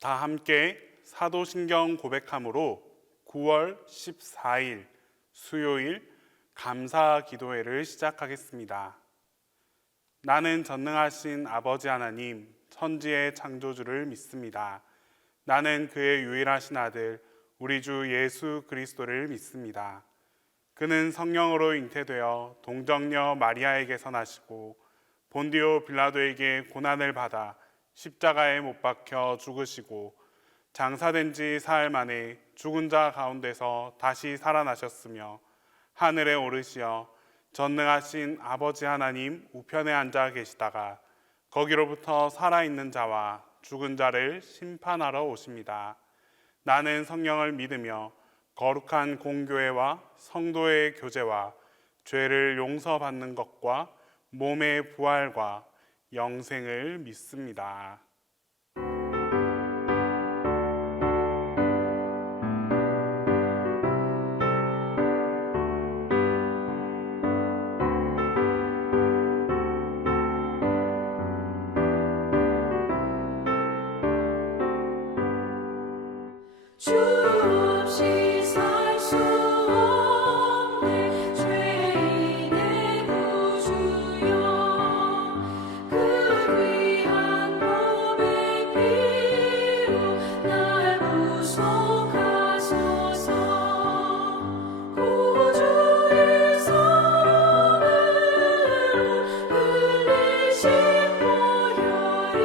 다 함께 사도신경 고백함으로 9월 14일 수요일 감사 기도회를 시작하겠습니다. 나는 전능하신 아버지 하나님, 천지의 창조주를 믿습니다. 나는 그의 유일하신 아들, 우리 주 예수 그리스도를 믿습니다. 그는 성령으로 잉태되어 동정녀 마리아에게서 나시고 본디오 빌라도에게 고난을 받아 십자가에 못 박혀 죽으시고 장사된 지 사흘 만에 죽은 자 가운데서 다시 살아나셨으며 하늘에 오르시어 전능하신 아버지 하나님 우편에 앉아 계시다가 거기로부터 살아있는 자와 죽은 자를 심판하러 오십니다. 나는 성령을 믿으며 거룩한 공교회와 성도의 교제와 죄를 용서받는 것과 몸의 부활과 영생을 믿습니다. 주 없이 살 수 없네 죄인의 구주여 그 귀한 몸의 피로 날 구속하소서 구주의 사랑으로 흘리신 보혈이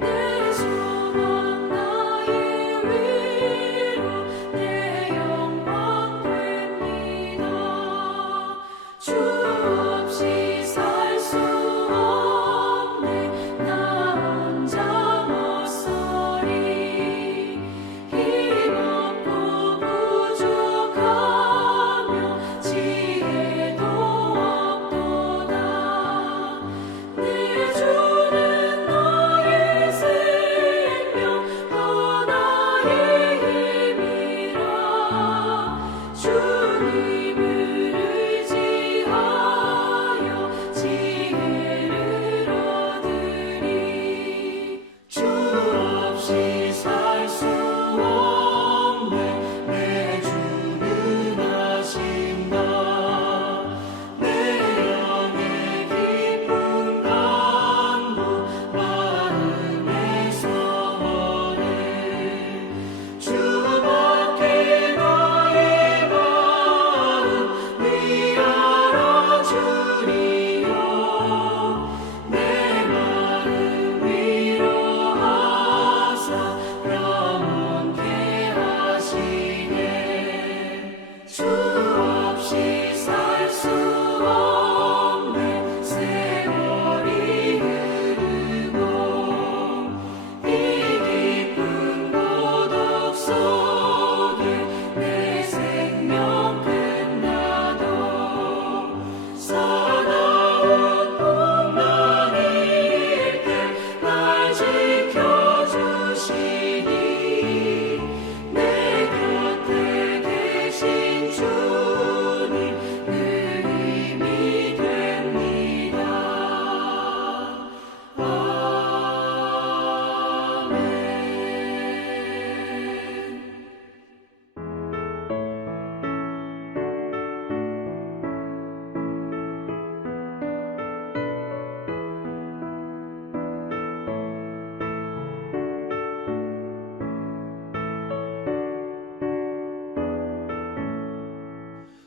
내 소망 나의 위로 내 영광 됩니다. 주 없이 살 수 없네 나 혼자 못 서리 힘없고 부족하며 지혜도 없도다 내 주는 나의 생명 또 나의 힘이라 주님을 의지하여 지혜를 얻으리 주 없이 살 수 없네 내 주는 하신다 내 영의 깊은 간구 마음의 소원을 주밖에 나의 마음 위하여 주리요 내 마음 위로하사 영원케 하시네 주 없이 살 수 없네 세월이 흐르고 이 깊은 고독 속에 내 생명 끝나도 사나운 풍랑일 때 날 지켜주시니 내 곁에 계신 주님 늘 힘이 됩니다. 아멘.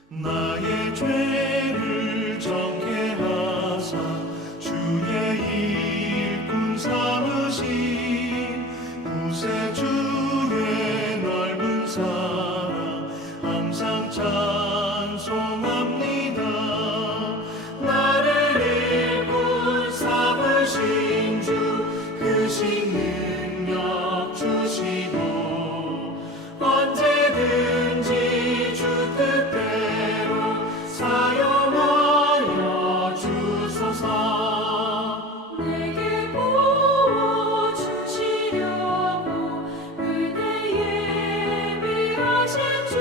나의 죄를 정케 하사 주의 일꾼 삼으신 구세주의 넓은 사랑 항상 찬송합니다. 나를 일꾼 삼으신 주 크신 능력 주시고 언제든지 주 뜻대로 사용하여 주소서. 내게 부어주시려고 은혜 예비하신 주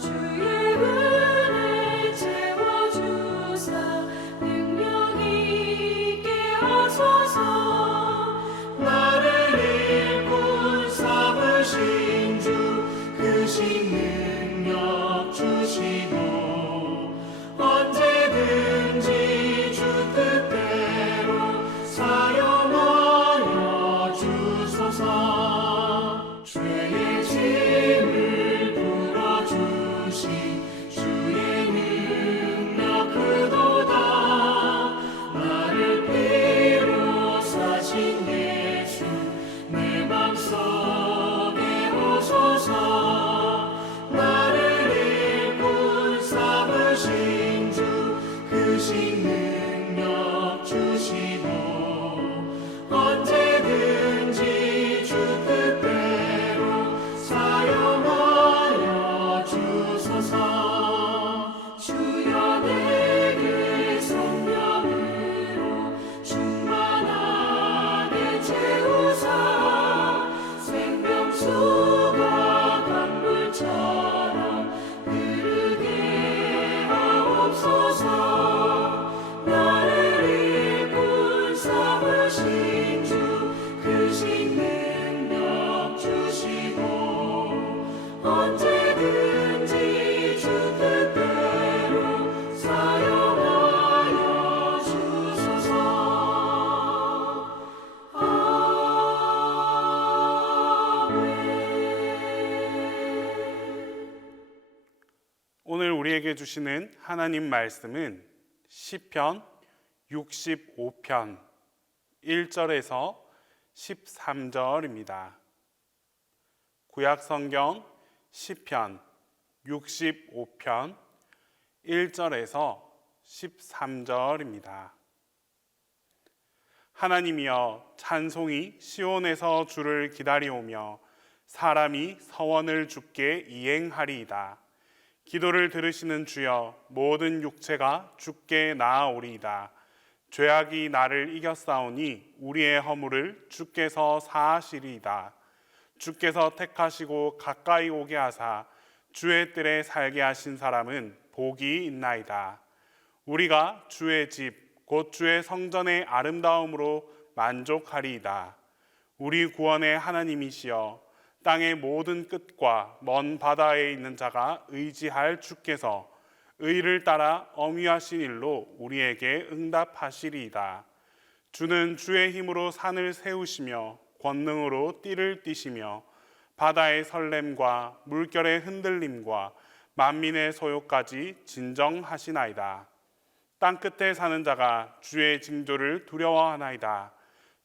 주의 은혜 채워주사 능력 있게 하소서. 나를 우리에게 주시는 하나님 말씀은 시편 65편 1절에서 13절입니다. 구약 성경 시편 65편 1절에서 13절입니다. 하나님이여, 찬송이 시온에서 주를 기다리오며 사람이 서원을 주께 이행하리이다. 기도를 들으시는 주여, 모든 육체가 주께 나아오리이다. 죄악이 나를 이겼사오니 우리의 허물을 주께서 사하시리이다. 주께서 택하시고 가까이 오게 하사 주의 뜰에 살게 하신 사람은 복이 있나이다. 우리가 주의 집 곧 주의 성전의 아름다움으로 만족하리이다. 우리 구원의 하나님이시여, 땅의 모든 끝과 먼 바다에 있는 자가 의지할 주께서 의를 따라 엄위하신 일로 우리에게 응답하시리이다. 주는 주의 힘으로 산을 세우시며 권능으로 띠를 띠시며 바다의 설렘과 물결의 흔들림과 만민의 소요까지 진정하시나이다. 땅끝에 사는 자가 주의 징조를 두려워하나이다.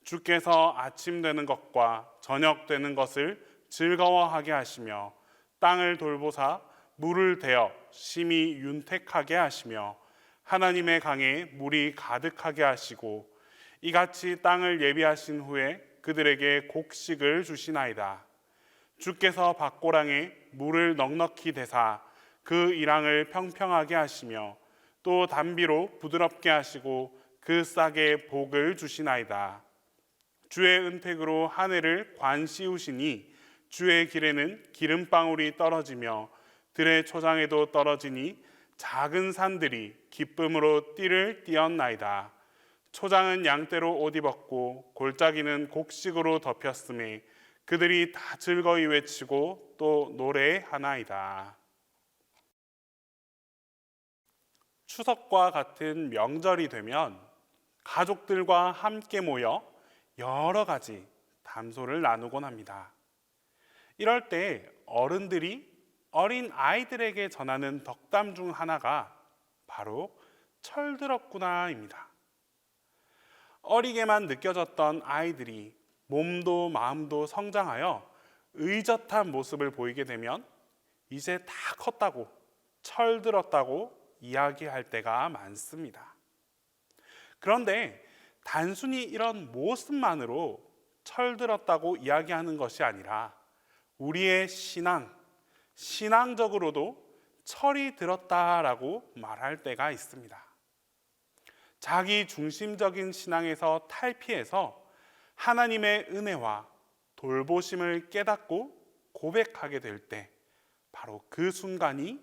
주께서 아침 되는 것과 저녁 되는 것을 즐거워하게 하시며 땅을 돌보사 물을 대어 심히 윤택하게 하시며 하나님의 강에 물이 가득하게 하시고 이같이 땅을 예비하신 후에 그들에게 곡식을 주시나이다. 주께서 밭고랑에 물을 넉넉히 대사 그 이랑을 평평하게 하시며 또 담비로 부드럽게 하시고 그 싹에 복을 주시나이다. 주의 은택으로 하늘을 관씌우시니 주의 길에는 기름방울이 떨어지며 들의 초장에도 떨어지니 작은 산들이 기쁨으로 띠를 띠었나이다. 초장은 양떼로 옷 입었고 골짜기는 곡식으로 덮였음에 그들이 다 즐거이 외치고 또 노래하나이다. 추석과 같은 명절이 되면 가족들과 함께 모여 여러 가지 담소를 나누곤 합니다. 이럴 때 어른들이 어린 아이들에게 전하는 덕담 중 하나가 바로 철들었구나입니다. 어리게만 느껴졌던 아이들이 몸도 마음도 성장하여 의젓한 모습을 보이게 되면 이제 다 컸다고, 철들었다고 이야기할 때가 많습니다. 그런데 단순히 이런 모습만으로 철들었다고 이야기하는 것이 아니라 우리의 신앙적으로도 철이 들었다라고 말할 때가 있습니다. 자기 중심적인 신앙에서 탈피해서 하나님의 은혜와 돌보심을 깨닫고 고백하게 될 때 바로 그 순간이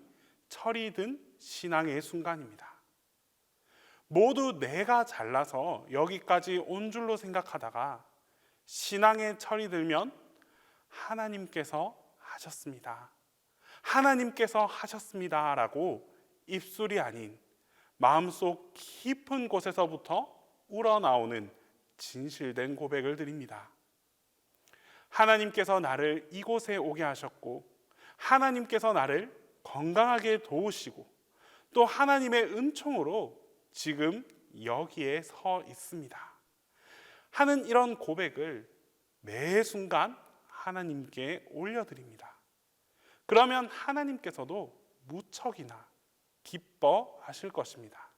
철이 든 신앙의 순간입니다. 모두 내가 잘나서 여기까지 온 줄로 생각하다가 신앙의 철이 들면 하나님께서 하셨습니다. 하나님께서 하셨습니다라고 입술이 아닌 마음속 깊은 곳에서부터 우러나오는 진실된 고백을 드립니다. 하나님께서 나를 이곳에 오게 하셨고 하나님께서 나를 건강하게 도우시고 또 하나님의 은총으로 지금 여기에 서 있습니다 하는 이런 고백을 매 순간 하나님께 올려드립니다. 그러면 하나님께서도 무척이나 기뻐하실 것입니다.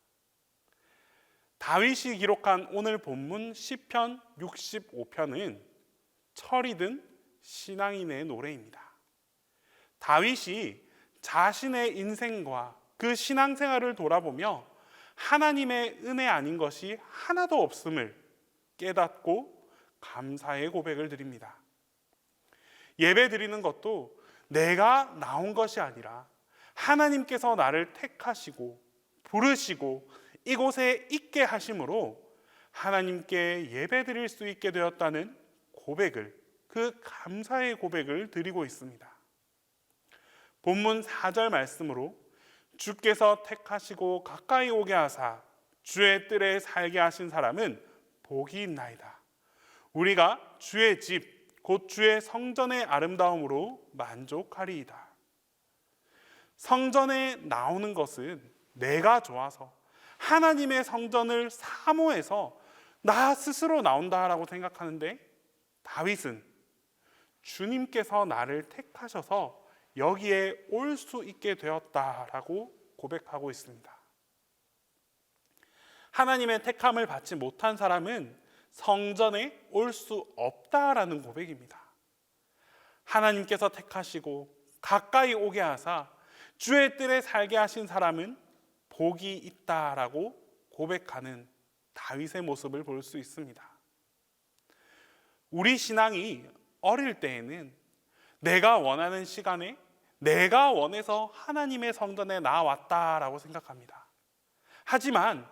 다윗이 기록한 오늘 본문 시편 65편은 철이 든 신앙인의 노래입니다. 다윗이 자신의 인생과 그 신앙생활을 돌아보며 하나님의 은혜 아닌 것이 하나도 없음을 깨닫고 감사의 고백을 드립니다. 예배 드리는 것도 내가 나온 것이 아니라 하나님께서 나를 택하시고 부르시고 이곳에 있게 하심으로 하나님께 예배 드릴 수 있게 되었다는 고백을, 그 감사의 고백을 드리고 있습니다. 본문 4절 말씀으로 주께서 택하시고 가까이 오게 하사 주의 뜰에 살게 하신 사람은 복이 있나이다. 우리가 주의 집 곧 주의 성전의 아름다움으로 만족하리이다. 성전에 나오는 것은 내가 좋아서 하나님의 성전을 사모해서 나 스스로 나온다라고 생각하는데, 다윗은 주님께서 나를 택하셔서 여기에 올 수 있게 되었다라고 고백하고 있습니다. 하나님의 택함을 받지 못한 사람은 성전에 올 수 없다라는 고백입니다. 하나님께서 택하시고 가까이 오게 하사 주의 뜰에 살게 하신 사람은 복이 있다라고 고백하는 다윗의 모습을 볼 수 있습니다. 우리 신앙이 어릴 때에는 내가 원하는 시간에 내가 원해서 하나님의 성전에 나왔다라고 생각합니다. 하지만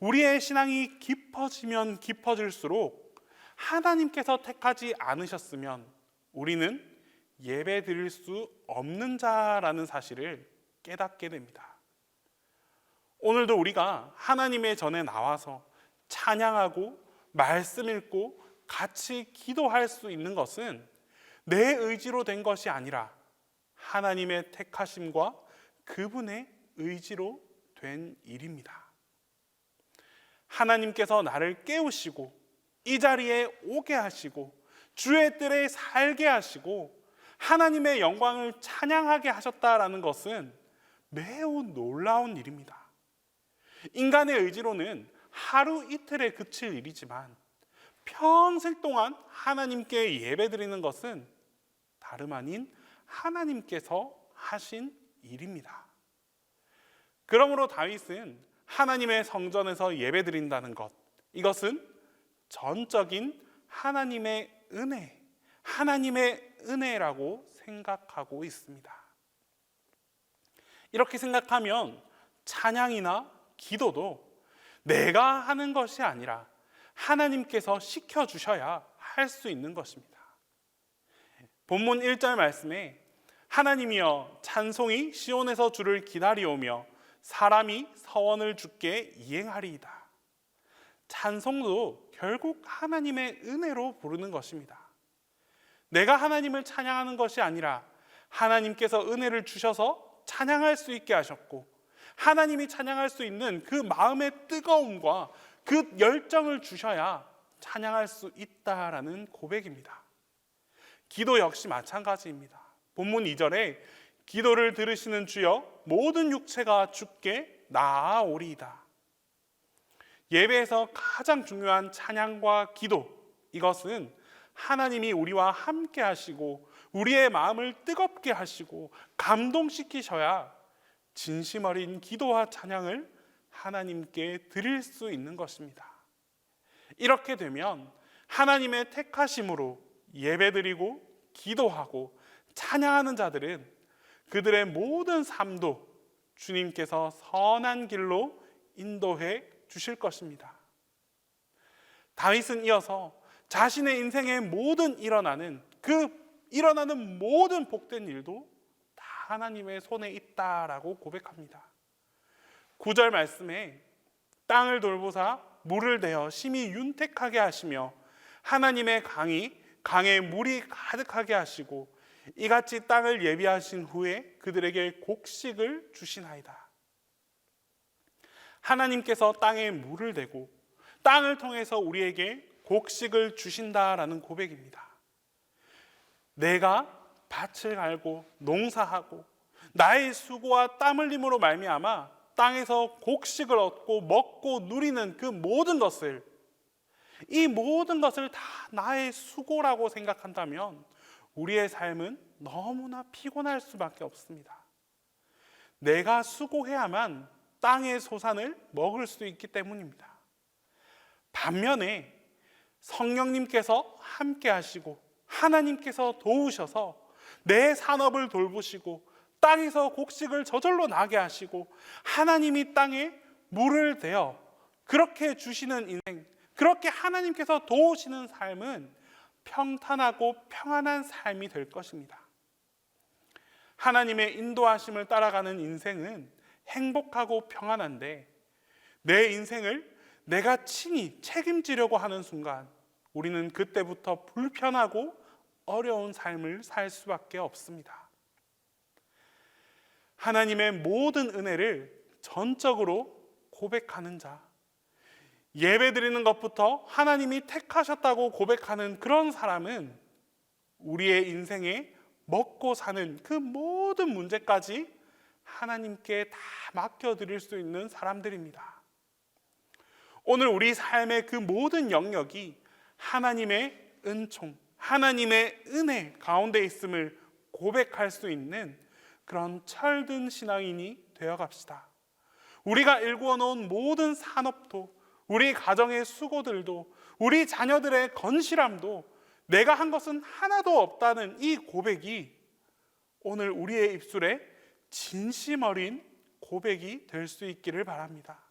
우리의 신앙이 깊어지면 깊어질수록 하나님께서 택하지 않으셨으면 우리는 예배 드릴 수 없는 자라는 사실을 깨닫게 됩니다. 오늘도 우리가 하나님의 전에 나와서 찬양하고 말씀 읽고 같이 기도할 수 있는 것은 내 의지로 된 것이 아니라 하나님의 택하심과 그분의 의지로 된 일입니다. 하나님께서 나를 깨우시고 이 자리에 오게 하시고 주의 뜰에 살게 하시고 하나님의 영광을 찬양하게 하셨다라는 것은 매우 놀라운 일입니다. 인간의 의지로는 하루 이틀에 그칠 일이지만 평생 동안 하나님께 예배드리는 것은 다름 아닌 하나님께서 하신 일입니다. 그러므로 다윗은 하나님의 성전에서 예배드린다는 것, 이것은 전적인 하나님의 은혜라고 생각하고 있습니다. 이렇게 생각하면 찬양이나 기도도 내가 하는 것이 아니라 하나님께서 시켜주셔야 할 수 있는 것입니다. 본문 1절 말씀에 하나님이여 찬송이 시온에서 주를 기다리오며 사람이 서원을 주께 이행하리이다. 찬송도 결국 하나님의 은혜로 부르는 것입니다. 내가 하나님을 찬양하는 것이 아니라 하나님께서 은혜를 주셔서 찬양할 수 있게 하셨고 하나님이 찬양할 수 있는 그 마음의 뜨거움과 그 열정을 주셔야 찬양할 수 있다라는 고백입니다. 기도 역시 마찬가지입니다. 본문 2절에 기도를 들으시는 주여 모든 육체가 주께 나아오리이다. 예배에서 가장 중요한 찬양과 기도, 이것은 하나님이 우리와 함께 하시고 우리의 마음을 뜨겁게 하시고 감동시키셔야 진심 어린 기도와 찬양을 하나님께 드릴 수 있는 것입니다. 이렇게 되면 하나님의 택하심으로 예배드리고 기도하고 찬양하는 자들은 그들의 모든 삶도 주님께서 선한 길로 인도해 주실 것입니다. 다윗은 이어서 자신의 인생의 모든 일어나는 모든 복된 일도 다 하나님의 손에 있다라고 고백합니다. 9절 말씀에 땅을 돌보사 물을 대어 심히 윤택하게 하시며 하나님의 강에 물이 가득하게 하시고 이같이 땅을 예비하신 후에 그들에게 곡식을 주시나이다. 하나님께서 땅에 물을 대고 땅을 통해서 우리에게 곡식을 주신다라는 고백입니다. 내가 밭을 갈고 농사하고 나의 수고와 땀 흘림으로 말미암아 땅에서 곡식을 얻고 먹고 누리는 그 모든 것을, 이 모든 것을 다 나의 수고라고 생각한다면 우리의 삶은 너무나 피곤할 수밖에 없습니다. 내가 수고해야만 땅의 소산을 먹을 수 있기 때문입니다. 반면에 성령님께서 함께 하시고 하나님께서 도우셔서 내 산업을 돌보시고 땅에서 곡식을 저절로 나게 하시고 하나님이 땅에 물을 대어 그렇게 주시는 인생, 그렇게 하나님께서 도우시는 삶은 평탄하고 평안한 삶이 될 것입니다. 하나님의 인도하심을 따라가는 인생은 행복하고 평안한데 내 인생을 내가 친히 책임지려고 하는 순간 우리는 그때부터 불편하고 어려운 삶을 살 수밖에 없습니다. 하나님의 모든 은혜를 전적으로 고백하는 자, 예배 드리는 것부터 하나님이 택하셨다고 고백하는 그런 사람은 우리의 인생에 먹고 사는 그 모든 문제까지 하나님께 다 맡겨드릴 수 있는 사람들입니다. 오늘 우리 삶의 그 모든 영역이 하나님의 은총, 하나님의 은혜 가운데 있음을 고백할 수 있는 그런 철든 신앙인이 되어갑시다. 우리가 일구어 놓은 모든 산업도, 우리 가정의 수고들도, 우리 자녀들의 건실함도 내가 한 것은 하나도 없다는 이 고백이 오늘 우리의 입술에 진심 어린 고백이 될 수 있기를 바랍니다.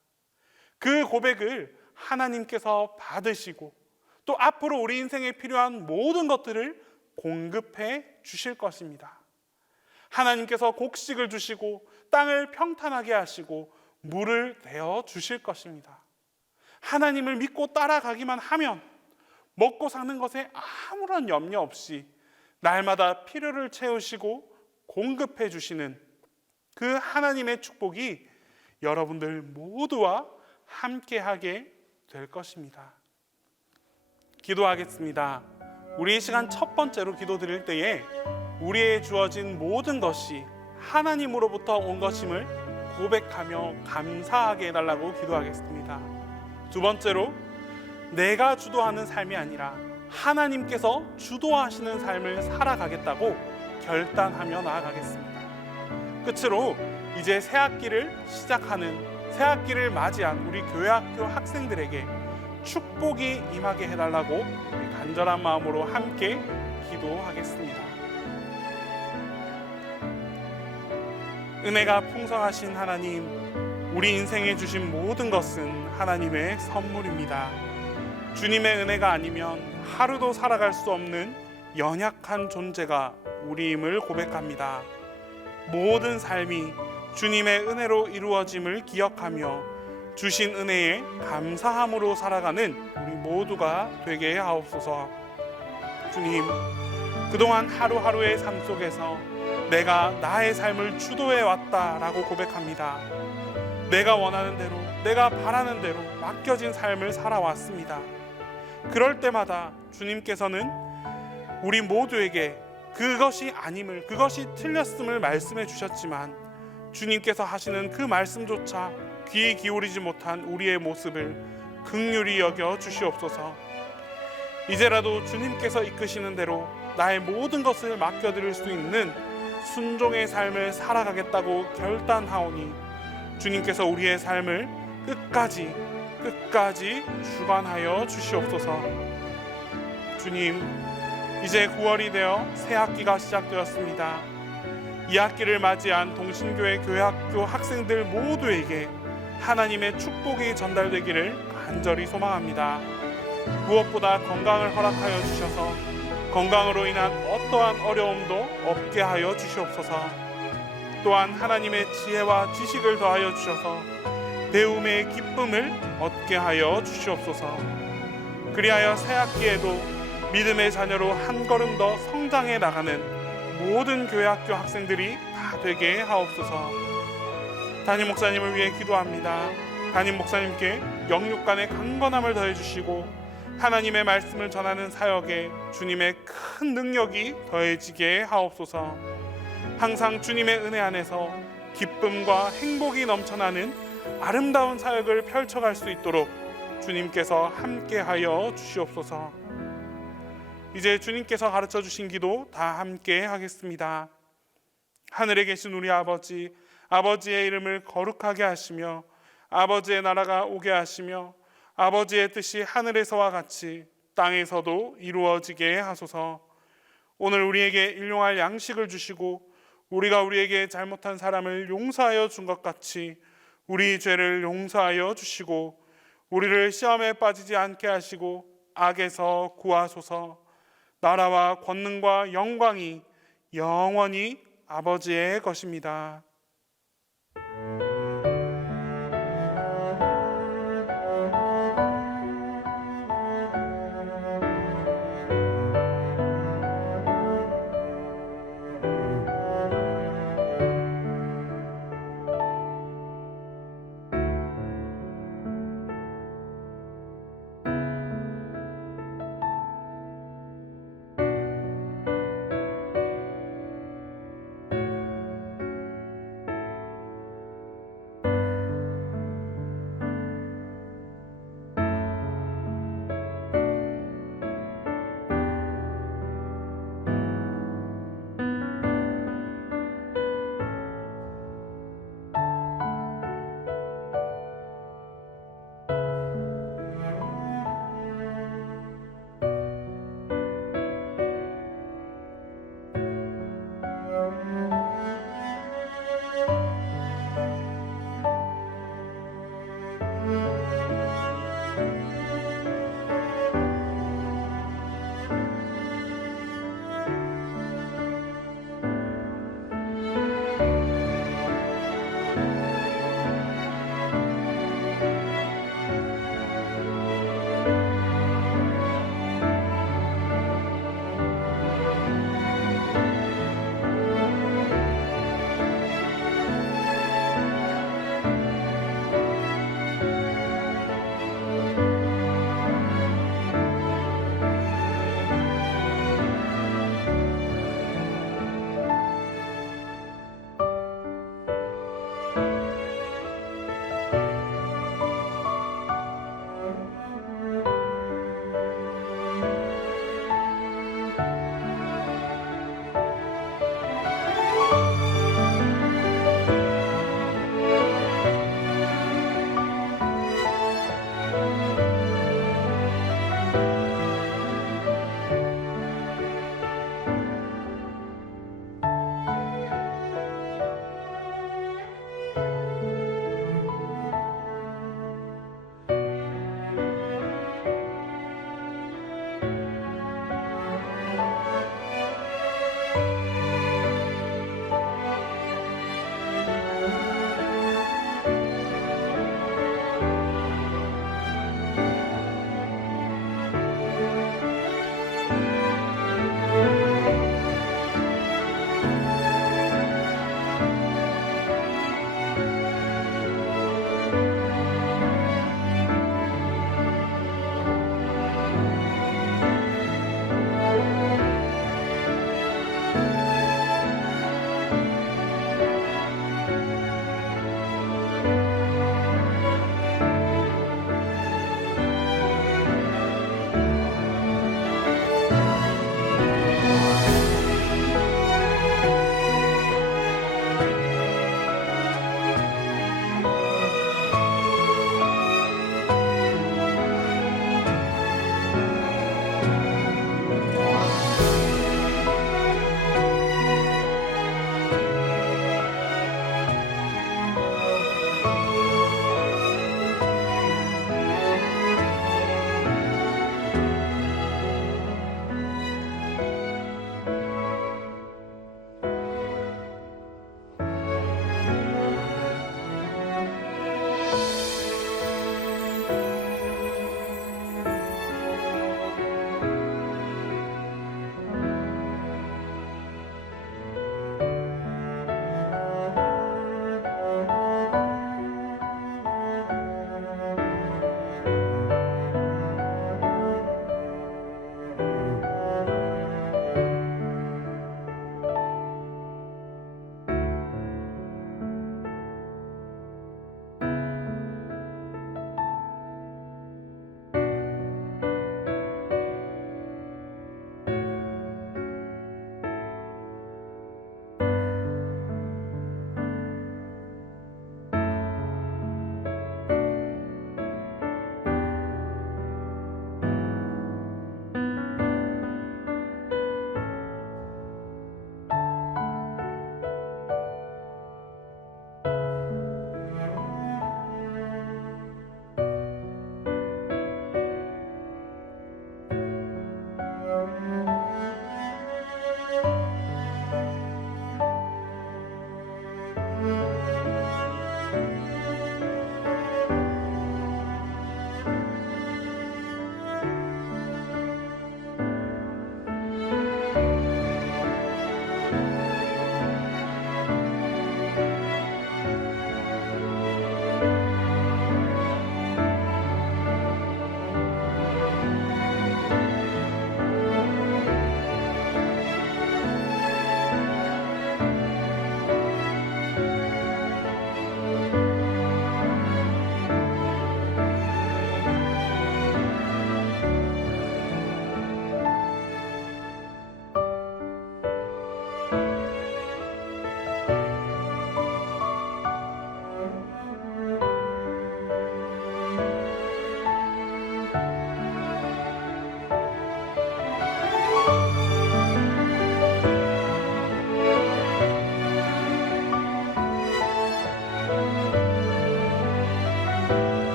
그 고백을 하나님께서 받으시고 또 앞으로 우리 인생에 필요한 모든 것들을 공급해 주실 것입니다. 하나님께서 곡식을 주시고 땅을 평탄하게 하시고 물을 대어 주실 것입니다. 하나님을 믿고 따라가기만 하면 먹고 사는 것에 아무런 염려 없이 날마다 필요를 채우시고 공급해 주시는 그 하나님의 축복이 여러분들 모두와 함께하게 될 것입니다. 기도하겠습니다. 우리 이 시간 첫 번째로 기도 드릴 때에 우리의 주어진 모든 것이 하나님으로부터 온 것임을 고백하며 감사하게 해달라고 기도하겠습니다. 두 번째로 내가 주도하는 삶이 아니라 하나님께서 주도하시는 삶을 살아가겠다고 결단하며 나아가겠습니다. 끝으로 이제 새학기를 시작하는, 새학기를 맞이한 우리 교회학교 학생들에게 축복이 임하게 해달라고 우리 간절한 마음으로 함께 기도하겠습니다. 은혜가 풍성하신 하나님, 우리 인생에 주신 모든 것은 하나님의 선물입니다. 주님의 은혜가 아니면 하루도 살아갈 수 없는 연약한 존재가 우리임을 고백합니다. 모든 삶이 주님의 은혜로 이루어짐을 기억하며 주신 은혜에 감사함으로 살아가는 우리 모두가 되게 하옵소서. 주님, 그동안 하루하루의 삶 속에서 내가 나의 삶을 주도해 왔다라고 고백합니다. 내가 원하는 대로, 내가 바라는 대로 맡겨진 삶을 살아왔습니다. 그럴 때마다 주님께서는 우리 모두에게 그것이 아님을, 그것이 틀렸음을 말씀해 주셨지만 주님께서 하시는 그 말씀조차 귀 기울이지 못한 우리의 모습을 긍휼히 여겨 주시옵소서. 이제라도 주님께서 이끄시는 대로 나의 모든 것을 맡겨드릴 수 있는 순종의 삶을 살아가겠다고 결단하오니 주님께서 우리의 삶을 끝까지 주관하여 주시옵소서. 주님, 이제 9월이 되어 새 학기가 시작되었습니다. 이 학기를 맞이한 동신교회 교회학교 학생들 모두에게 하나님의 축복이 전달되기를 간절히 소망합니다. 무엇보다 건강을 허락하여 주셔서 건강으로 인한 어떠한 어려움도 없게 하여 주시옵소서. 또한 하나님의 지혜와 지식을 더하여 주셔서 배움의 기쁨을 얻게 하여 주시옵소서. 그리하여 새 학기에도 믿음의 자녀로 한 걸음 더 성장해 나가는 모든 교회학교 학생들이 다 되게 하옵소서. 담임 목사님을 위해 기도합니다. 담임 목사님께 영육간의 강건함을 더해 주시고 하나님의 말씀을 전하는 사역에 주님의 큰 능력이 더해지게 하옵소서. 항상 주님의 은혜 안에서 기쁨과 행복이 넘쳐나는 아름다운 사역을 펼쳐갈 수 있도록 주님께서 함께하여 주시옵소서. 이제 주님께서 가르쳐 주신 기도 다 함께 하겠습니다. 하늘에 계신 우리 아버지, 아버지의 이름을 거룩하게 하시며 아버지의 나라가 오게 하시며 아버지의 뜻이 하늘에서와 같이 땅에서도 이루어지게 하소서. 오늘 우리에게 일용할 양식을 주시고 우리가 우리에게 잘못한 사람을 용서하여 준 것 같이 우리 죄를 용서하여 주시고 우리를 시험에 빠지지 않게 하시고 악에서 구하소서. 나라와 권능과 영광이 영원히 아버지의 것입니다.